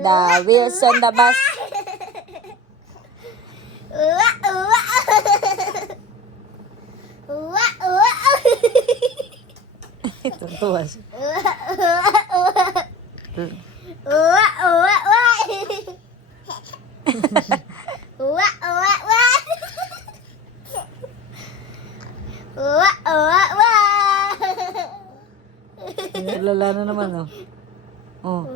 The wheels on the bus. Tuntua siya. Lala na naman, oh. Oh.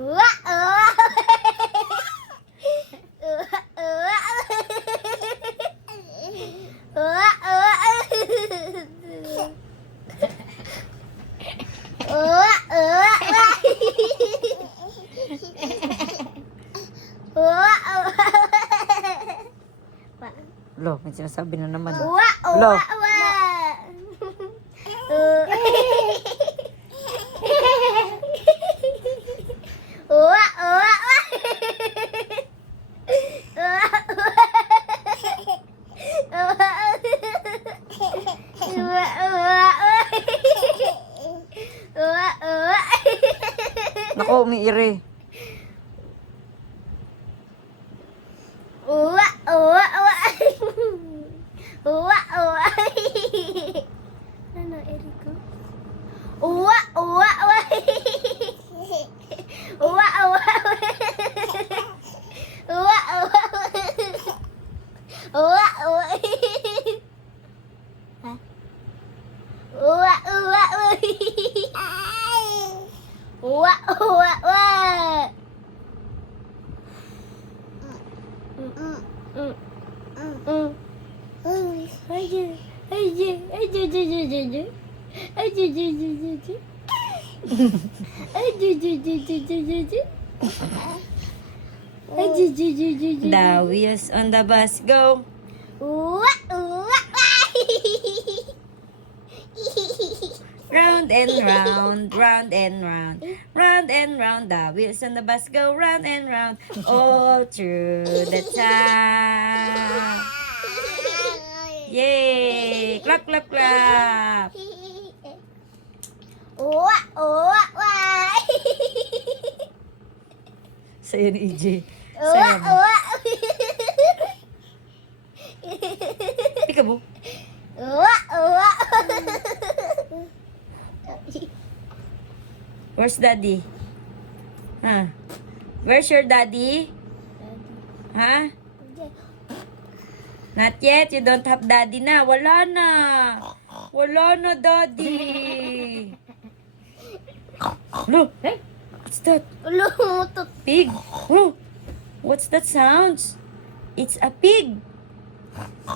Lo, may sinasabi na naman. Lo. Nako, umiiri. Ano, Eriko? The wheels on the bus go. Round and round, round and round, round and round. The wheels on the bus go round and round all through the town. Yay! Clap, clap, clap. Sa'yo ni EJ. Sa'yo mo. Peekaboo. Where's daddy? Huh? Where's your daddy? Huh? Not yet. You don't have daddy na. Wala na. Wala na daddy. Look. Hey. What's that? Pig. Oh. What's that sounds? It's a pig.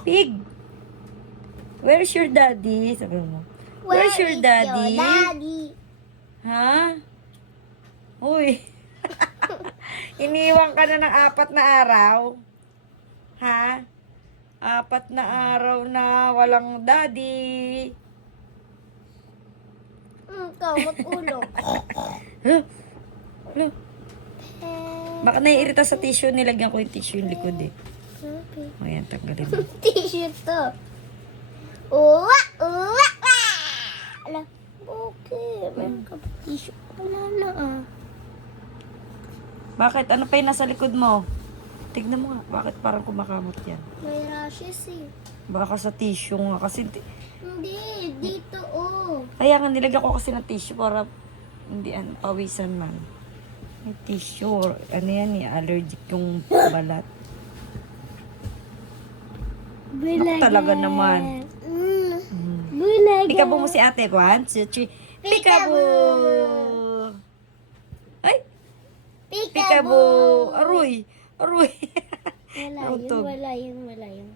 Pig. Where's your daddy? Sabi mo. Where's your daddy? Ha? Uy. Iniwan ka na ng 4 na araw. Ha? 4 na araw na walang daddy. Kamot ulo. Huh? Ano? Baka naiirita sa tissue. Nilagyan ko yung tissue yung likod eh. Okay. O yan, tanggalin mo. Tissue to. Ala, okay. Meron ka ba tissue? Wala na ah. Bakit? Ano pa yung nasa likod mo? Tignan mo nga. Bakit parang kumakamot yan? May rashes eh. Baka sa tissue nga. Kasi Hindi, dito oh. kaya nga nilagyan ko kasi ng tissue para hindi pawisan man. May tissue. Ano yan eh? Allergic yung balat. Naku, talaga naman. Bulaga. Peekaboo mo si ate. 1, 2, 3. Peekaboo! Ay! Peekaboo! Aroy! Aroy! Wala yun, Nautog. wala yun, wala yun.